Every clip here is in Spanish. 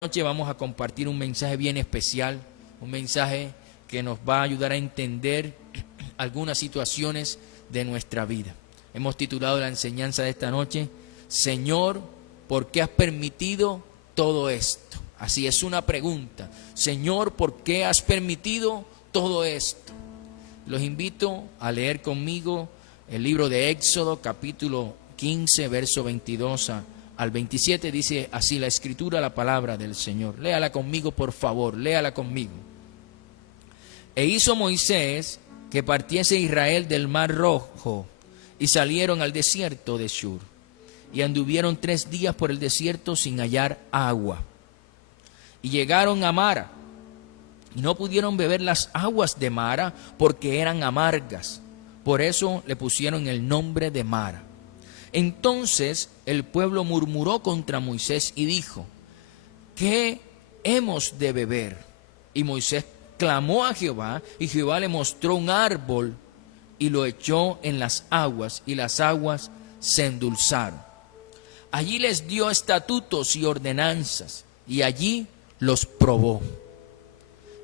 Noche vamos a compartir un mensaje bien especial, un mensaje que nos va a ayudar a entender algunas situaciones de nuestra vida. Hemos titulado la enseñanza de esta noche, Señor, ¿por qué has permitido todo esto? Así es una pregunta. Señor, ¿por qué has permitido todo esto? Los invito a leer conmigo el libro de Éxodo, capítulo 15, verso 22 al 27, dice así la escritura, la palabra del Señor. Léala conmigo, por favor, léala conmigo. E hizo Moisés que partiese Israel del mar Rojo, y salieron al desierto de Shur, y anduvieron 3 días por el desierto sin hallar agua. Y llegaron a Mara, y no pudieron beber las aguas de Mara, porque eran amargas. Por eso le pusieron el nombre de Mara. Entonces el pueblo murmuró contra Moisés y dijo, ¿qué hemos de beber? Y Moisés clamó a Jehová, y Jehová le mostró un árbol y lo echó en las aguas, y las aguas se endulzaron. Allí les dio estatutos y ordenanzas, y allí los probó.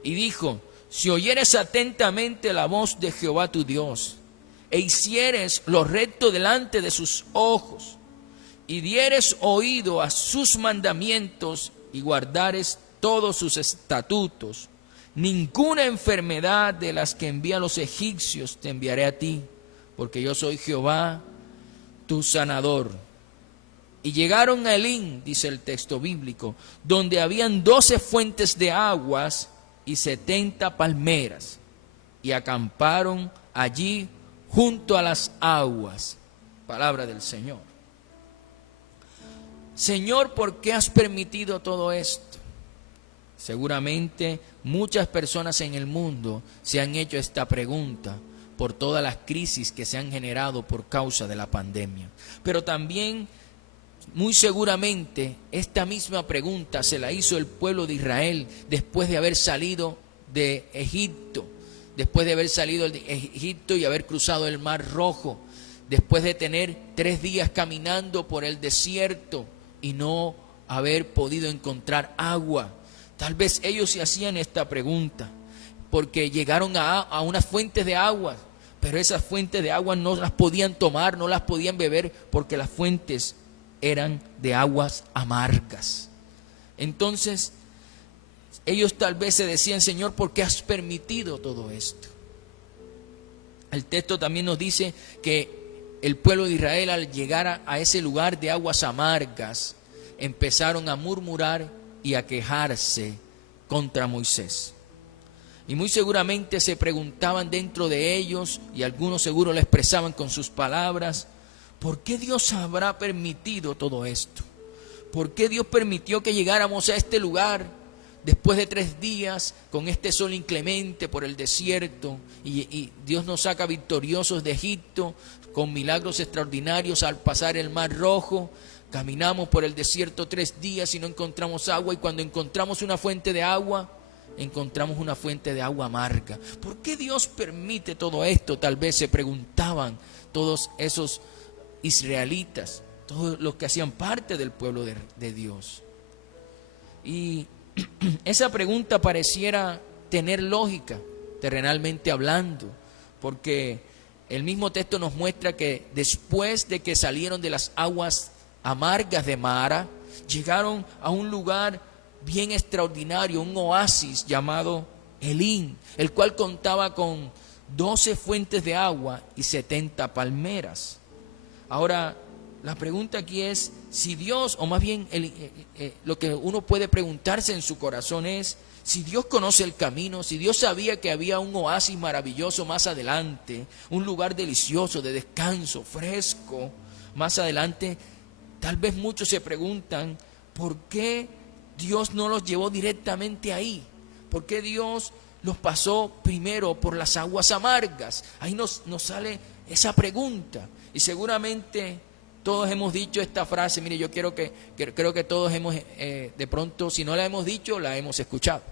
Y dijo, si oyeres atentamente la voz de Jehová tu Dios, e hicieres lo recto delante de sus ojos, y dieres oído a sus mandamientos, y guardares todos sus estatutos, ninguna enfermedad de las que envían los egipcios te enviaré a ti, porque yo soy Jehová, tu sanador. Y llegaron a Elín, dice el texto bíblico, donde habían 12 fuentes de aguas y 70 palmeras, y acamparon allí junto a las aguas. Palabra del Señor. Señor, ¿por qué has permitido todo esto? Seguramente muchas personas en el mundo se han hecho esta pregunta por todas las crisis que se han generado por causa de la pandemia. Pero también, muy seguramente, esta misma pregunta se la hizo el pueblo de Israel después de haber salido de Egipto. Después de haber salido de Egipto y haber cruzado el Mar Rojo, después de tener 3 días caminando por el desierto y no haber podido encontrar agua. Tal vez ellos se hacían esta pregunta, porque llegaron a unas fuentes de agua, pero esas fuentes de agua no las podían tomar, no las podían beber, porque las fuentes eran de aguas amargas. Entonces, ellos tal vez se decían, Señor, ¿por qué has permitido todo esto? El texto también nos dice que el pueblo de Israel, al llegar a ese lugar de aguas amargas, empezaron a murmurar y a quejarse contra Moisés. Y muy seguramente se preguntaban dentro de ellos, y algunos seguro lo expresaban con sus palabras, ¿por qué Dios habrá permitido todo esto? ¿Por qué Dios permitió que llegáramos a este lugar después de 3 días con este sol inclemente por el desierto, y Dios nos saca victoriosos de Egipto con milagros extraordinarios al pasar el Mar Rojo? Caminamos por el desierto 3 días y no encontramos agua, y cuando encontramos una fuente de agua, encontramos una fuente de agua amarga. ¿Por qué Dios permite todo esto? Tal vez se preguntaban todos esos israelitas, todos los que hacían parte del pueblo de Dios. Y esa pregunta pareciera tener lógica, terrenalmente hablando, porque el mismo texto nos muestra que después de que salieron de las aguas amargas de Mara, llegaron a un lugar bien extraordinario, un oasis llamado Elín, el cual contaba con 12 fuentes de agua y 70 palmeras. Ahora, la pregunta aquí es si Dios, o más bien lo que uno puede preguntarse en su corazón es, si Dios conoce el camino, si Dios sabía que había un oasis maravilloso más adelante, un lugar delicioso de descanso, fresco, más adelante, tal vez muchos se preguntan, ¿por qué Dios no los llevó directamente ahí? ¿Por qué Dios los pasó primero por las aguas amargas? Ahí nos sale esa pregunta, y seguramente todos hemos dicho esta frase. Mire, yo creo que todos hemos, de pronto, si no la hemos dicho, la hemos escuchado.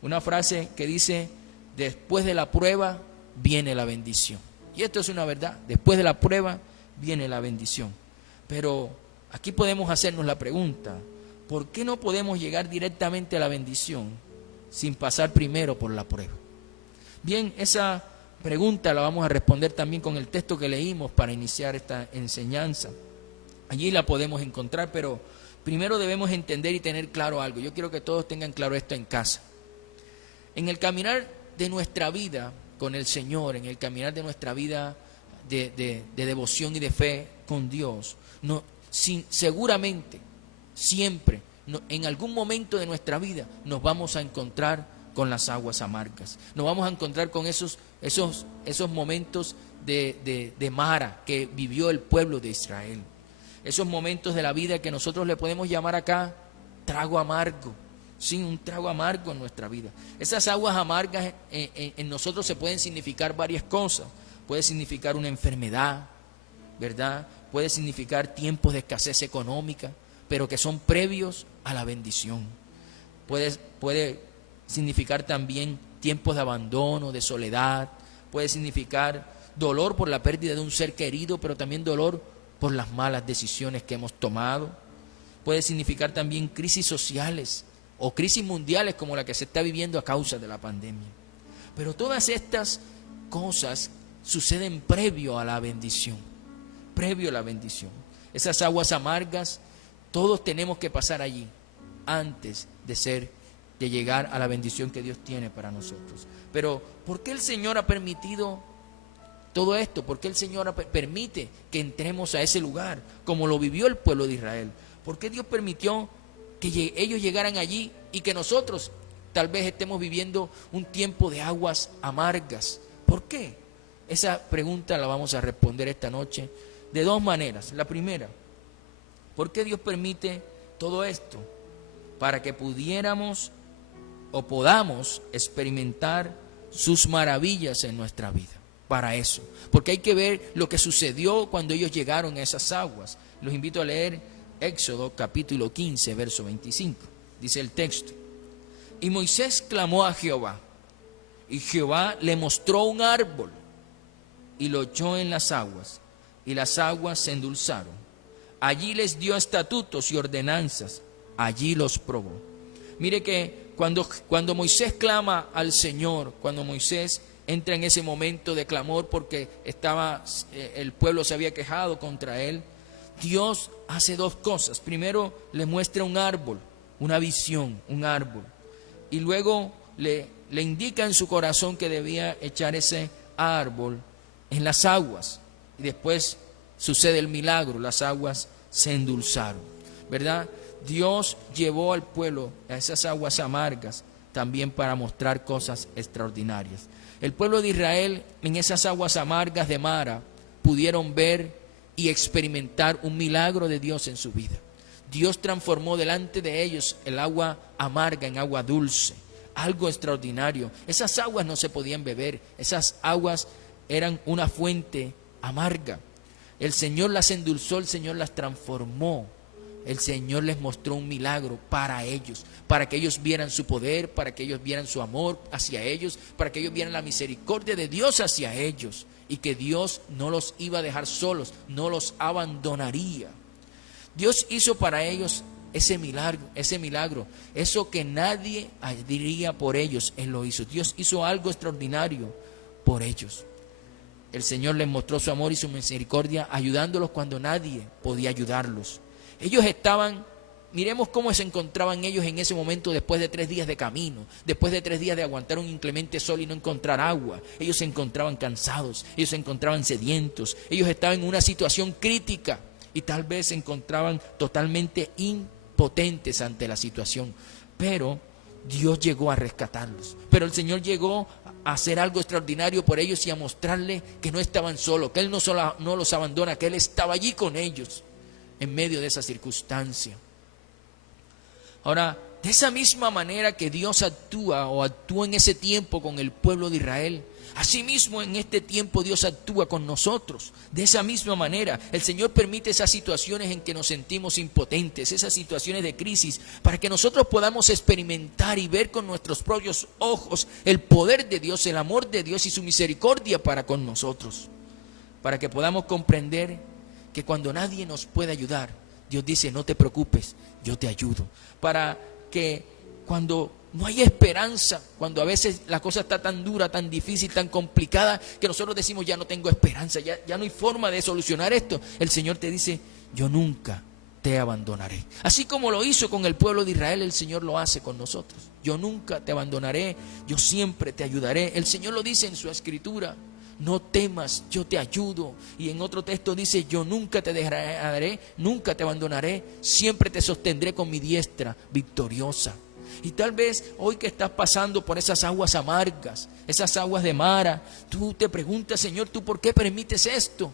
Una frase que dice, después de la prueba viene la bendición. Y esto es una verdad, después de la prueba viene la bendición. Pero aquí podemos hacernos la pregunta, ¿por qué no podemos llegar directamente a la bendición sin pasar primero por la prueba? Bien, esa pregunta la vamos a responder también con el texto que leímos para iniciar esta enseñanza. Allí la podemos encontrar, pero primero debemos entender y tener claro algo. Yo quiero que todos tengan claro esto en casa. En el caminar de nuestra vida con el Señor, en el caminar de nuestra vida de devoción y de fe con Dios, seguramente, siempre, en algún momento de nuestra vida nos vamos a encontrar con las aguas amargas. Nos vamos a encontrar con esos momentos de Mara que vivió el pueblo de Israel. Esos momentos de la vida que nosotros le podemos llamar acá trago amargo. Sí, un trago amargo en nuestra vida. Esas aguas amargas en nosotros se pueden significar varias cosas. Puede significar una enfermedad, ¿verdad? Puede significar tiempos de escasez económica, pero que son previos a la bendición. Puede significar también tiempos de abandono, de soledad. Puede significar dolor por la pérdida de un ser querido, pero también dolor por las malas decisiones que hemos tomado. Puede significar también crisis sociales o crisis mundiales como la que se está viviendo a causa de la pandemia. Pero todas estas cosas suceden previo a la bendición. Previo a la bendición. Esas aguas amargas, todos tenemos que pasar allí antes de llegar a la bendición que Dios tiene para nosotros. Pero ¿por qué el Señor ha permitido todo esto? ¿Por qué el Señor permite que entremos a ese lugar como lo vivió el pueblo de Israel? ¿Por qué Dios permitió que ellos llegaran allí y que nosotros tal vez estemos viviendo un tiempo de aguas amargas? ¿Por qué? Esa pregunta la vamos a responder esta noche de dos maneras. La primera, ¿por qué Dios permite todo esto? Para que pudiéramos o podamos experimentar sus maravillas en nuestra vida. Para eso, porque hay que ver lo que sucedió cuando ellos llegaron a esas aguas. Los invito a leer Éxodo capítulo 15, verso 25. Dice el texto: y Moisés clamó a Jehová, y Jehová le mostró un árbol, y lo echó en las aguas, y las aguas se endulzaron. Allí les dio estatutos y ordenanzas, allí los probó. Mire que cuando Moisés clama al Señor, cuando Moisés entra en ese momento de clamor porque el pueblo se había quejado contra él, Dios hace dos cosas. Primero le muestra un árbol, una visión, un árbol. Y luego le indica en su corazón que debía echar ese árbol en las aguas. Y después sucede el milagro, las aguas se endulzaron, ¿verdad? Dios llevó al pueblo a esas aguas amargas también para mostrar cosas extraordinarias. El pueblo de Israel en esas aguas amargas de Mara pudieron ver y experimentar un milagro de Dios en su vida. Dios transformó delante de ellos el agua amarga en agua dulce, algo extraordinario. Esas aguas no se podían beber, esas aguas eran una fuente amarga. El Señor las endulzó, el Señor las transformó. El Señor les mostró un milagro para ellos, para que ellos vieran su poder, para que ellos vieran su amor hacia ellos, para que ellos vieran la misericordia de Dios hacia ellos, y que Dios no los iba a dejar solos, no los abandonaría. Dios hizo para ellos ese milagro, eso que nadie diría por ellos, Él lo hizo. Dios hizo algo extraordinario por ellos. El Señor les mostró su amor y su misericordia, ayudándolos cuando nadie podía ayudarlos. Ellos miremos cómo se encontraban ellos en ese momento después de 3 días de camino, después de 3 días de aguantar un inclemente sol y no encontrar agua. Ellos se encontraban cansados, ellos se encontraban sedientos, ellos estaban en una situación crítica y tal vez se encontraban totalmente impotentes ante la situación. Pero Dios llegó a rescatarlos. Pero el Señor llegó a hacer algo extraordinario por ellos y a mostrarles que no estaban solos, que Él no los abandona, que Él estaba allí con ellos en medio de esa circunstancia. Ahora, de esa misma manera que Dios actuó en ese tiempo con el pueblo de Israel, asimismo en este tiempo Dios actúa con nosotros. De esa misma manera, el Señor permite esas situaciones en que nos sentimos impotentes, esas situaciones de crisis, para que nosotros podamos experimentar y ver con nuestros propios ojos el poder de Dios, el amor de Dios y su misericordia para con nosotros. Para que podamos comprender que cuando nadie nos puede ayudar, Dios dice, no te preocupes, yo te ayudo. Para que cuando no hay esperanza, cuando a veces la cosa está tan dura, tan difícil, tan complicada, que nosotros decimos, ya no tengo esperanza, ya no hay forma de solucionar esto, el Señor te dice, yo nunca te abandonaré. Así como lo hizo con el pueblo de Israel, el Señor lo hace con nosotros. Yo nunca te abandonaré, yo siempre te ayudaré. El Señor lo dice en su escritura, no temas, yo te ayudo. Y en otro texto dice, yo nunca te dejaré, nunca te abandonaré, siempre te sostendré con mi diestra victoriosa. Y tal vez hoy que estás pasando por esas aguas amargas, esas aguas de Mara, tú te preguntas, Señor, ¿tú por qué permites esto?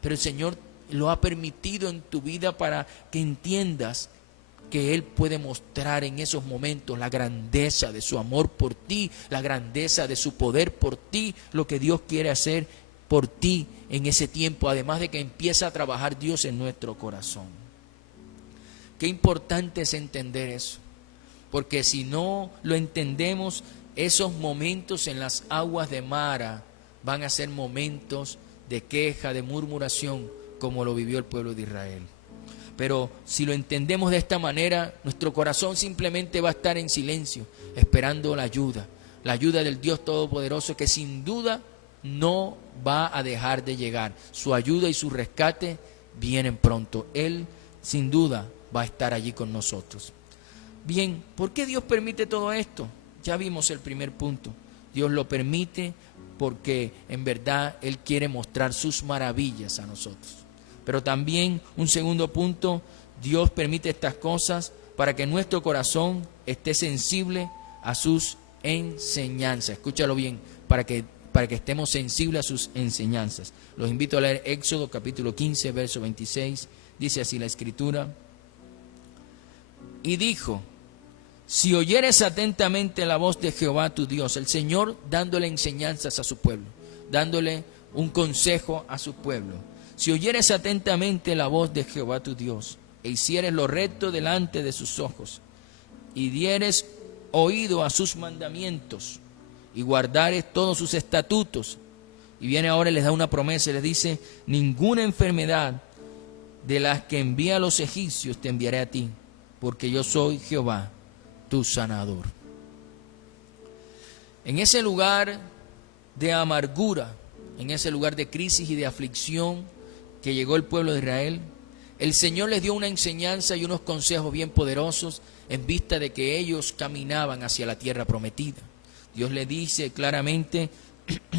Pero el Señor lo ha permitido en tu vida para que entiendas que Él puede mostrar en esos momentos la grandeza de su amor por ti, la grandeza de su poder por ti, lo que Dios quiere hacer por ti en ese tiempo, además de que empieza a trabajar Dios en nuestro corazón. Qué importante es entender eso, porque si no lo entendemos, esos momentos en las aguas de Mara van a ser momentos de queja, de murmuración, como lo vivió el pueblo de Israel. Pero si lo entendemos de esta manera, nuestro corazón simplemente va a estar en silencio, esperando la ayuda del Dios Todopoderoso, que sin duda no va a dejar de llegar. Su ayuda y su rescate vienen pronto. Él sin duda va a estar allí con nosotros. Bien, ¿por qué Dios permite todo esto? Ya vimos el primer punto. Dios lo permite porque en verdad Él quiere mostrar sus maravillas a nosotros. Pero también un segundo punto, Dios permite estas cosas para que nuestro corazón esté sensible a sus enseñanzas. Escúchalo bien, para que estemos sensibles a sus enseñanzas. Los invito a leer Éxodo capítulo 15, verso 26. Dice así la Escritura. Y dijo, si oyeres atentamente la voz de Jehová tu Dios, el Señor dándole enseñanzas a su pueblo, dándole un consejo a su pueblo. Si oyeres atentamente la voz de Jehová tu Dios, e hicieres lo recto delante de sus ojos, y dieres oído a sus mandamientos, y guardares todos sus estatutos. Y viene ahora y les da una promesa y les dice, ninguna enfermedad de las que envía a los egipcios te enviaré a ti, porque yo soy Jehová, tu sanador. En ese lugar de amargura, en ese lugar de crisis y de aflicción que llegó el pueblo de Israel, el Señor les dio una enseñanza y unos consejos bien poderosos en vista de que ellos caminaban hacia la tierra prometida. Dios le dice claramente,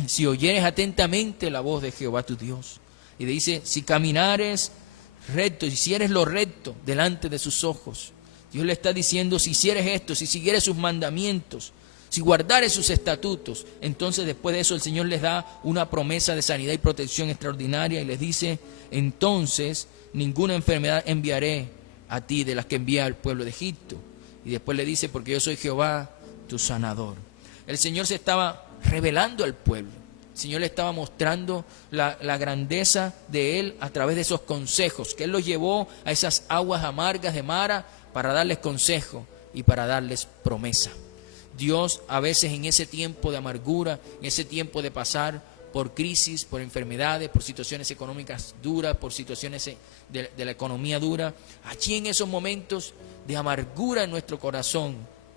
si oyeres atentamente la voz de Jehová tu Dios, y le dice, si caminares recto, si hicieres lo recto delante de sus ojos, Dios le está diciendo, si hicieres esto, si siguieres sus mandamientos, si guardares sus estatutos, entonces después de eso el Señor les da una promesa de sanidad y protección extraordinaria y les dice, entonces ninguna enfermedad enviaré a ti de las que envía al pueblo de Egipto. Y después le dice, porque yo soy Jehová, tu sanador. El Señor se estaba revelando al pueblo. El Señor le estaba mostrando la grandeza de Él a través de esos consejos, que Él los llevó a esas aguas amargas de Mara para darles consejo y para darles promesa. Dios a veces en ese tiempo de amargura, en ese tiempo de pasar por crisis, por enfermedades, por situaciones económicas duras, por situaciones de la economía dura, allí en esos momentos de amargura en nuestro corazón,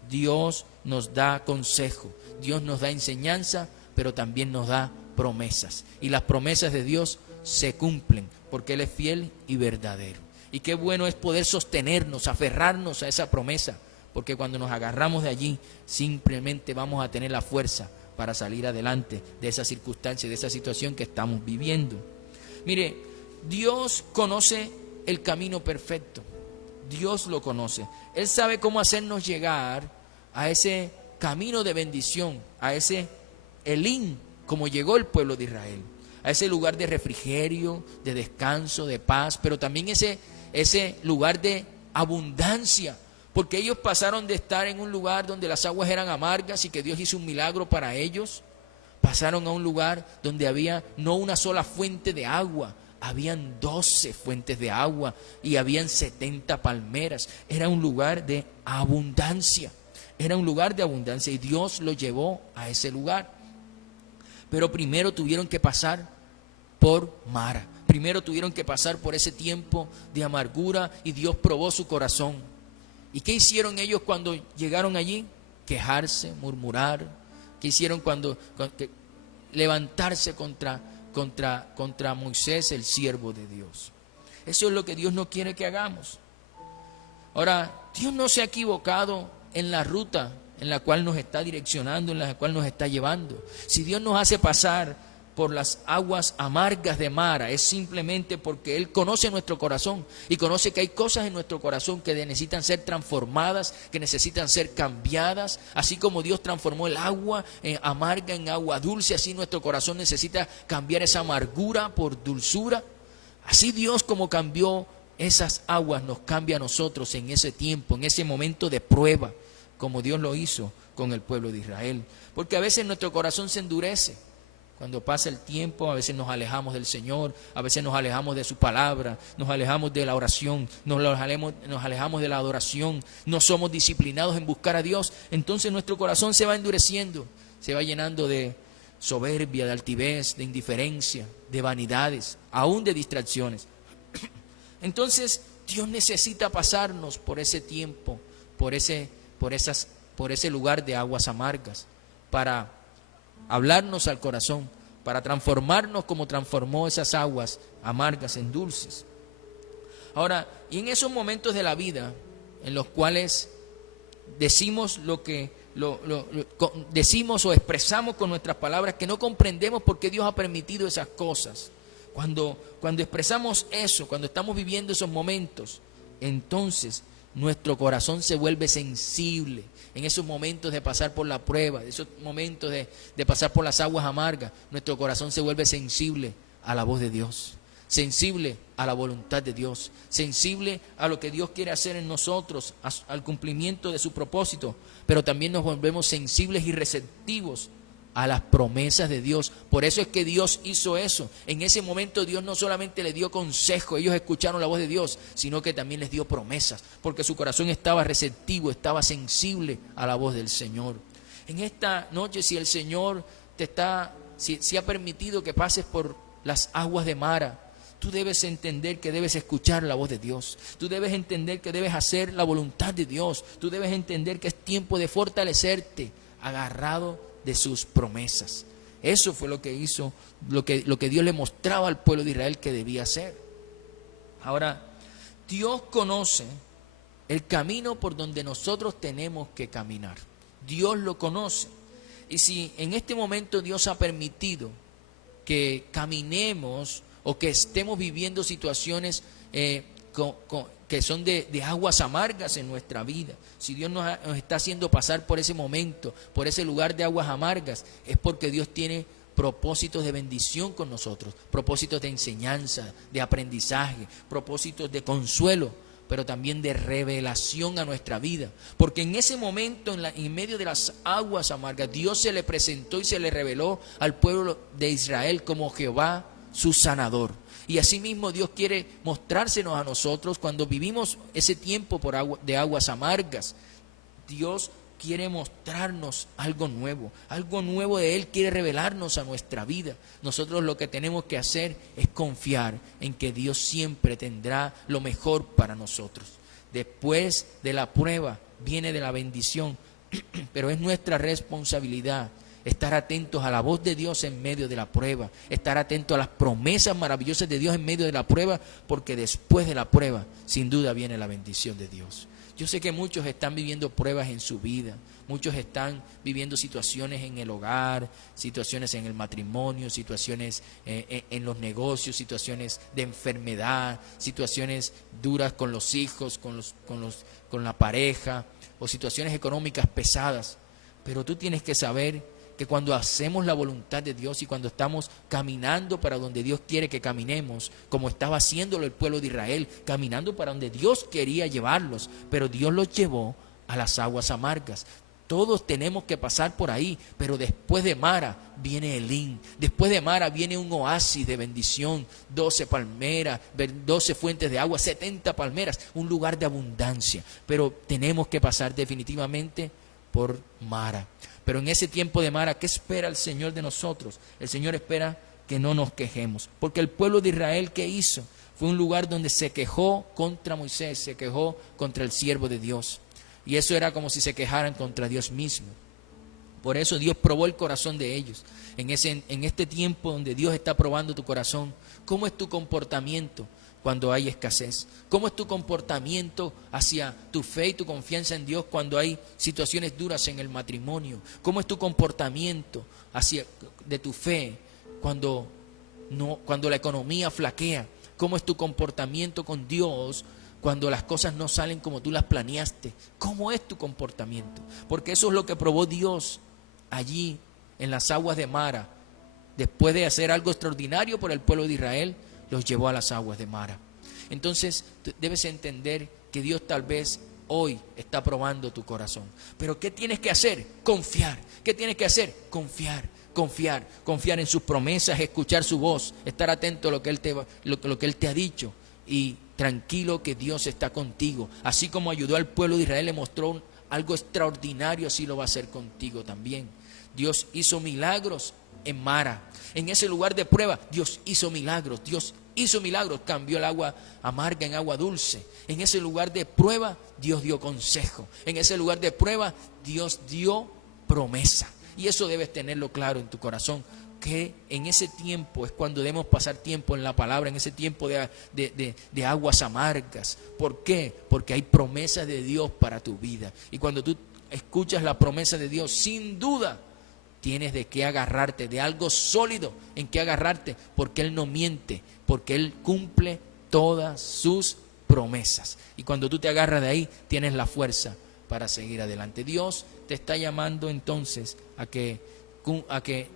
Dios nos da consejo, Dios nos da enseñanza, pero también nos da promesas. Y las promesas de Dios se cumplen porque Él es fiel y verdadero. Y qué bueno es poder sostenernos, aferrarnos a esa promesa, porque cuando nos agarramos de allí, simplemente vamos a tener la fuerza para salir adelante de esa circunstancia, de esa situación que estamos viviendo. Mire, Dios conoce el camino perfecto. Dios lo conoce. Él sabe cómo hacernos llegar a ese camino de bendición, a ese Elín, como llegó el pueblo de Israel, a ese lugar de refrigerio, de descanso, de paz, pero también ese lugar de abundancia, porque ellos pasaron de estar en un lugar donde las aguas eran amargas y que Dios hizo un milagro para ellos, pasaron a un lugar donde había no una sola fuente de agua, habían 12 fuentes de agua y habían 70 palmeras. Era un lugar de abundancia, era un lugar de abundancia y Dios los llevó a ese lugar. Pero primero tuvieron que pasar por Mara, primero tuvieron que pasar por ese tiempo de amargura y Dios probó su corazón. ¿Y qué hicieron ellos cuando llegaron allí? Quejarse, murmurar. ¿Qué hicieron cuando levantarse contra Moisés, el siervo de Dios? Eso es lo que Dios no quiere que hagamos. Ahora, Dios no se ha equivocado en la ruta en la cual nos está direccionando, en la cual nos está llevando. Si Dios nos hace pasar por las aguas amargas de Mara, es simplemente porque Él conoce nuestro corazón y conoce que hay cosas en nuestro corazón que necesitan ser transformadas, que necesitan ser cambiadas. Así como Dios transformó el agua amarga en agua dulce, así nuestro corazón necesita cambiar esa amargura por dulzura. Así Dios, como cambió esas aguas, nos cambia a nosotros en ese tiempo, en ese momento de prueba, como Dios lo hizo con el pueblo de Israel. Porque a veces nuestro corazón se endurece. Cuando pasa el tiempo, a veces nos alejamos del Señor, a veces nos alejamos de su palabra, nos alejamos de la oración, nos alejamos de la adoración, no somos disciplinados en buscar a Dios. Entonces nuestro corazón se va endureciendo, se va llenando de soberbia, de altivez, de indiferencia, de vanidades, aún de distracciones. Entonces Dios necesita pasarnos por ese tiempo, por ese lugar de aguas amargas, para hablarnos al corazón, para transformarnos como transformó esas aguas amargas en dulces. Ahora, y en esos momentos de la vida en los cuales decimos decimos o expresamos con nuestras palabras que no comprendemos por qué Dios ha permitido esas cosas, cuando expresamos eso, cuando estamos viviendo esos momentos, entonces nuestro corazón se vuelve sensible. En esos momentos de pasar por la prueba, en esos momentos de pasar por las aguas amargas, nuestro corazón se vuelve sensible a la voz de Dios, sensible a la voluntad de Dios, sensible a lo que Dios quiere hacer en nosotros, al cumplimiento de su propósito, pero también nos volvemos sensibles y receptivos a las promesas de Dios. Por eso es que Dios hizo eso. En ese momento Dios no solamente les dio consejo, ellos escucharon la voz de Dios, sino que también les dio promesas, porque su corazón estaba receptivo, estaba sensible a la voz del Señor. En esta noche, si el Señor si ha permitido que pases por las aguas de Mara, tú debes entender que debes escuchar la voz de Dios. Tú debes entender que debes hacer la voluntad de Dios. Tú debes entender que es tiempo de fortalecerte, agarrado de sus promesas. Eso fue lo que hizo, lo que Dios le mostraba al pueblo de Israel que debía hacer. Ahora, Dios conoce el camino por donde nosotros tenemos que caminar. Dios lo conoce. Y si en este momento Dios ha permitido que caminemos o que estemos viviendo situaciones que son de aguas amargas en nuestra vida, si Dios nos está haciendo pasar por ese momento, por ese lugar de aguas amargas, es porque Dios tiene propósitos de bendición con nosotros, propósitos de enseñanza, de aprendizaje, propósitos de consuelo, pero también de revelación a nuestra vida. Porque en ese momento, en medio de las aguas amargas, Dios se le presentó y se le reveló al pueblo de Israel como Jehová, su sanador. Y asimismo Dios quiere mostrársenos a nosotros cuando vivimos ese tiempo de aguas amargas. Dios quiere mostrarnos algo nuevo de Él, quiere revelarnos a nuestra vida. Nosotros lo que tenemos que hacer es confiar en que Dios siempre tendrá lo mejor para nosotros. Después de la prueba viene de la bendición, pero es nuestra responsabilidad estar atentos a la voz de Dios en medio de la prueba, estar atentos a las promesas maravillosas de Dios en medio de la prueba, porque después de la prueba, sin duda, viene la bendición de Dios. Yo sé que muchos están viviendo pruebas en su vida, muchos están viviendo situaciones en el hogar, situaciones en el matrimonio, situaciones en los negocios, situaciones de enfermedad, situaciones duras con los hijos, con la pareja, o situaciones económicas pesadas. Pero tú tienes que saber que cuando hacemos la voluntad de Dios y cuando estamos caminando para donde Dios quiere que caminemos, como estaba haciéndolo el pueblo de Israel, caminando para donde Dios quería llevarlos, pero Dios los llevó a las aguas amargas. Todos tenemos que pasar por ahí, pero después de Mara viene Elín, después de Mara viene un oasis de bendición, 12 palmeras, 12 fuentes de agua, 70 palmeras, un lugar de abundancia, pero tenemos que pasar definitivamente por Mara. Pero en ese tiempo de Mara, ¿qué espera el Señor de nosotros? El Señor espera que no nos quejemos. Porque el pueblo de Israel, ¿qué hizo? Fue un lugar donde se quejó contra Moisés, se quejó contra el siervo de Dios. Y eso era como si se quejaran contra Dios mismo. Por eso Dios probó el corazón de ellos. En este tiempo donde Dios está probando tu corazón, ¿cómo es tu comportamiento cuando hay escasez? ¿Cómo es tu comportamiento hacia tu fe y tu confianza en Dios cuando hay situaciones duras en el matrimonio? ¿Cómo es tu comportamiento de tu fe cuando la economía flaquea? ¿Cómo es tu comportamiento con Dios cuando las cosas no salen como tú las planeaste? ¿Cómo es tu comportamiento? Porque eso es lo que probó Dios allí en las aguas de Mara. Después de hacer algo extraordinario por el pueblo de Israel, los llevó a las aguas de Mara. Entonces debes entender que Dios tal vez hoy está probando tu corazón. Pero ¿qué tienes que hacer? Confiar. ¿Qué tienes que hacer? Confiar en sus promesas, escuchar su voz, estar atento a lo que Él te ha dicho, y tranquilo que Dios está contigo. Así como ayudó al pueblo de Israel, le mostró algo extraordinario, así lo va a hacer contigo también. Dios hizo milagros en Mara. En ese lugar de prueba, Dios hizo milagros. Cambió el agua amarga en agua dulce. En ese lugar de prueba, Dios dio consejo. En ese lugar de prueba, Dios dio promesa. Y eso debes tenerlo claro en tu corazón, que en ese tiempo es cuando debemos pasar tiempo en la palabra, en ese tiempo de aguas amargas. ¿Por qué? Porque hay promesas de Dios para tu vida. Y cuando tú escuchas la promesa de Dios, sin duda tienes de qué agarrarte, de algo sólido en qué agarrarte, porque Él no miente, porque Él cumple todas sus promesas. Y cuando tú te agarras de ahí, tienes la fuerza para seguir adelante. Dios te está llamando entonces a que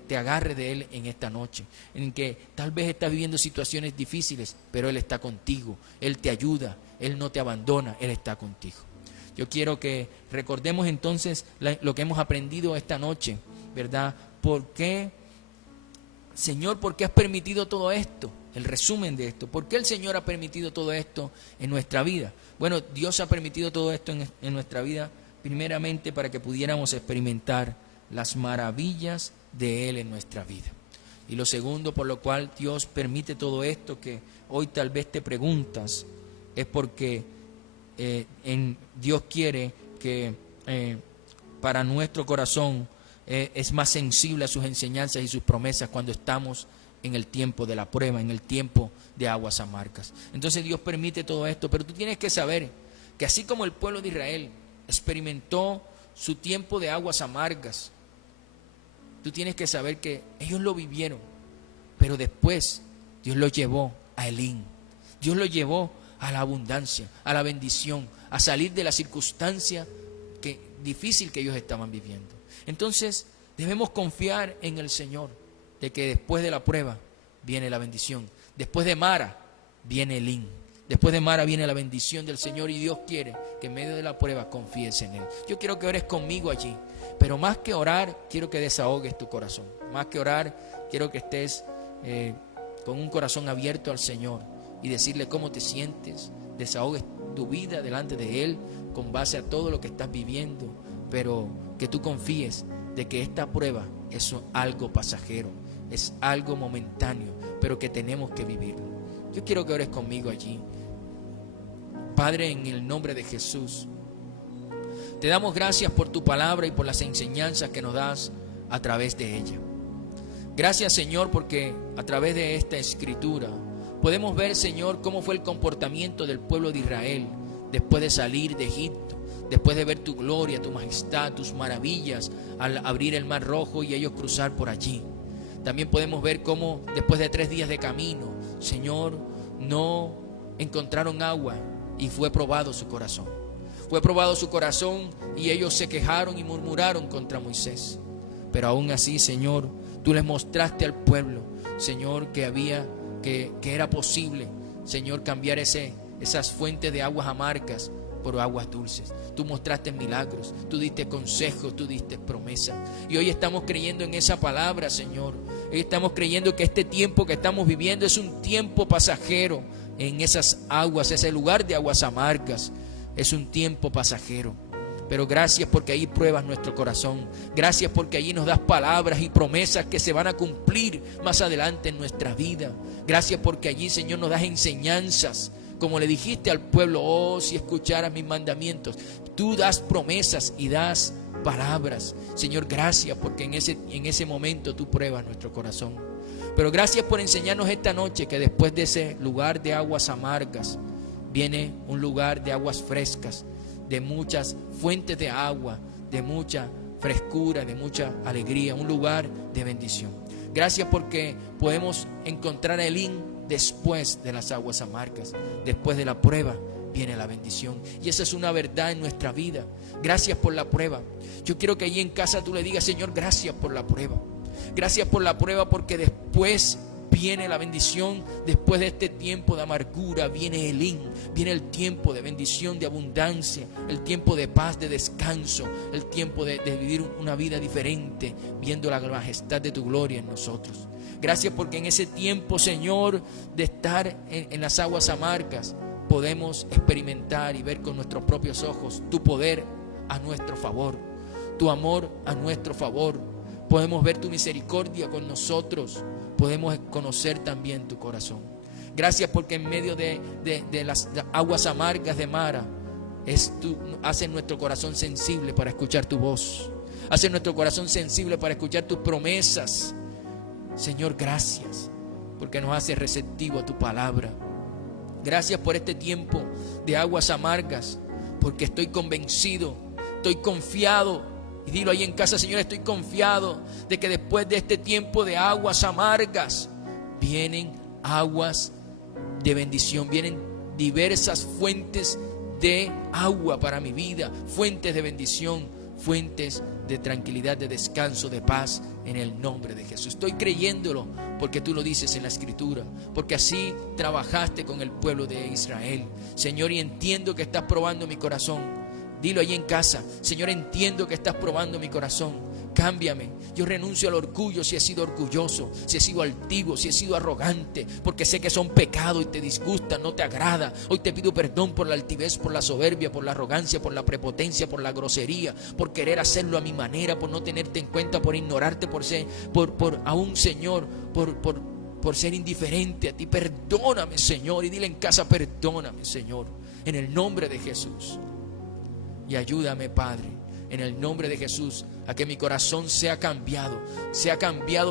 te agarre de Él en esta noche, en que tal vez estás viviendo situaciones difíciles, pero Él está contigo, Él te ayuda, Él no te abandona, Él está contigo. Yo quiero que recordemos entonces lo que hemos aprendido esta noche, ¿verdad? ¿Por qué, Señor, por qué has permitido todo esto? El resumen de esto. ¿Por qué el Señor ha permitido todo esto en nuestra vida? Bueno, Dios ha permitido todo esto en nuestra vida primeramente para que pudiéramos experimentar las maravillas de Él en nuestra vida. Y lo segundo por lo cual Dios permite todo esto que hoy tal vez te preguntas, es porque Dios quiere que para nuestro corazón es más sensible a sus enseñanzas y sus promesas cuando estamos en el tiempo de la prueba, en el tiempo de aguas amargas. Entonces Dios permite todo esto, pero tú tienes que saber que así como el pueblo de Israel experimentó su tiempo de aguas amargas, tú tienes que saber que ellos lo vivieron, pero después Dios los llevó a Elín. Dios los llevó a la abundancia, a la bendición, a salir de la circunstancia difícil que ellos estaban viviendo. Entonces debemos confiar en el Señor, de que después de la prueba viene la bendición. Después de Mara viene Elín. Después de Mara viene la bendición del Señor, y Dios quiere que en medio de la prueba confíes en Él. Yo quiero que ores conmigo allí, pero más que orar, quiero que desahogues tu corazón. Más que orar, quiero que estés con un corazón abierto al Señor y decirle cómo te sientes. Desahogues tu vida delante de Él con base a todo lo que estás viviendo, pero que tú confíes de que esta prueba es algo pasajero, es algo momentáneo, pero que tenemos que vivirlo. Yo quiero que ores conmigo allí. Padre, en el nombre de Jesús, te damos gracias por tu palabra y por las enseñanzas que nos das a través de ella. Gracias, Señor, porque a través de esta escritura podemos ver, Señor, cómo fue el comportamiento del pueblo de Israel después de salir de Egipto, después de ver tu gloria, tu majestad, tus maravillas al abrir el mar rojo y ellos cruzar por allí. También podemos ver cómo después de 3 días de camino, Señor, no encontraron agua y fue probado su corazón. Fue probado su corazón y ellos se quejaron y murmuraron contra Moisés. Pero aún así, Señor, tú les mostraste al pueblo, Señor, que era posible, Señor, cambiar esas fuentes de aguas amargas por aguas dulces. Tú mostraste milagros, tú diste consejos, tú diste promesas. Y hoy estamos creyendo en esa palabra, Señor. Hoy estamos creyendo que este tiempo que estamos viviendo es un tiempo pasajero en esas aguas, ese lugar de aguas amargas. Es un tiempo pasajero. Pero gracias porque ahí pruebas nuestro corazón. Gracias porque allí nos das palabras y promesas que se van a cumplir más adelante en nuestra vida. Gracias porque allí, Señor, nos das enseñanzas. Como le dijiste al pueblo, oh, si escucharas mis mandamientos. Tú das promesas y das palabras. Señor, gracias porque en ese momento tú pruebas nuestro corazón. Pero gracias por enseñarnos esta noche que después de ese lugar de aguas amargas viene un lugar de aguas frescas, de muchas fuentes de agua, de mucha frescura, de mucha alegría, un lugar de bendición. Gracias porque podemos encontrar a Elín después de las aguas amargas. Después de la prueba viene la bendición. Y esa es una verdad en nuestra vida. Gracias por la prueba. Yo quiero que allí en casa tú le digas, Señor, gracias por la prueba. Gracias por la prueba porque después viene la bendición. Después de este tiempo de amargura viene Elín. Viene el tiempo de bendición, de abundancia, el tiempo de paz, de descanso, el tiempo de vivir una vida diferente, viendo la majestad de tu gloria en nosotros. Gracias porque en ese tiempo, Señor, de estar en las aguas amargas, podemos experimentar y ver con nuestros propios ojos tu poder a nuestro favor, tu amor a nuestro favor. Podemos ver tu misericordia con nosotros. Podemos conocer también tu corazón. Gracias porque en medio de las aguas amargas de Mara, hace nuestro corazón sensible para escuchar tu voz. Hace nuestro corazón sensible para escuchar tus promesas. Señor, gracias porque nos hace receptivo a tu palabra. Gracias por este tiempo de aguas amargas, porque estoy convencido, estoy confiado. Y dilo ahí en casa, Señor, estoy confiado de que después de este tiempo de aguas amargas vienen aguas de bendición, vienen diversas fuentes de agua para mi vida, fuentes de bendición, fuentes de tranquilidad, de descanso, de paz, en el nombre de Jesús. Estoy creyéndolo porque tú lo dices en la Escritura, porque así trabajaste con el pueblo de Israel, Señor, y entiendo que estás probando mi corazón. Dilo allí en casa, Señor, entiendo que estás probando mi corazón. Cámbiame. Yo renuncio al orgullo si he sido orgulloso, si he sido altivo, si he sido arrogante, porque sé que son pecados y te disgustan, no te agrada. Hoy te pido perdón por la altivez, por la soberbia, por la arrogancia, por la prepotencia, por la grosería, por querer hacerlo a mi manera, por no tenerte en cuenta, por ignorarte, por aún, Señor, por ser indiferente a ti. Perdóname, Señor, y dile en casa, perdóname, Señor, en el nombre de Jesús. Y ayúdame, Padre, en el nombre de Jesús, a que mi corazón sea cambiado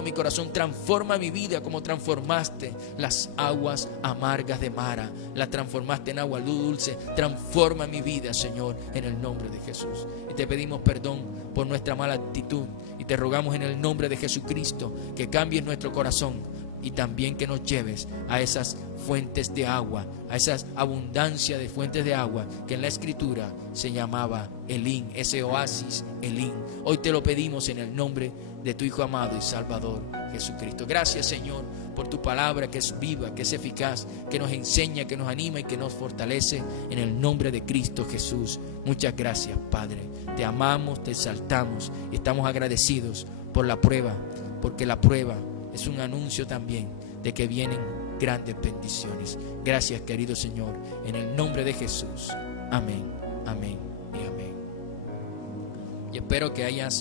mi corazón. Transforma mi vida como transformaste las aguas amargas de Mara, la transformaste en agua dulce. Transforma mi vida, Señor, en el nombre de Jesús. Y te pedimos perdón por nuestra mala actitud y te rogamos en el nombre de Jesucristo que cambies nuestro corazón y también que nos lleves a esas fuentes de agua, a esa abundancia de fuentes de agua que en la Escritura se llamaba Elín, ese oasis Elín. Hoy te lo pedimos en el nombre de tu Hijo amado y Salvador Jesucristo. Gracias, Señor, por tu palabra que es viva, que es eficaz, que nos enseña, que nos anima y que nos fortalece en el nombre de Cristo Jesús. Muchas gracias, Padre. Te amamos, te exaltamos y estamos agradecidos por la prueba, porque la prueba es un anuncio también de que vienen grandes bendiciones. Gracias, querido Señor, en el nombre de Jesús. Amén, amén y amén. Y espero que hayas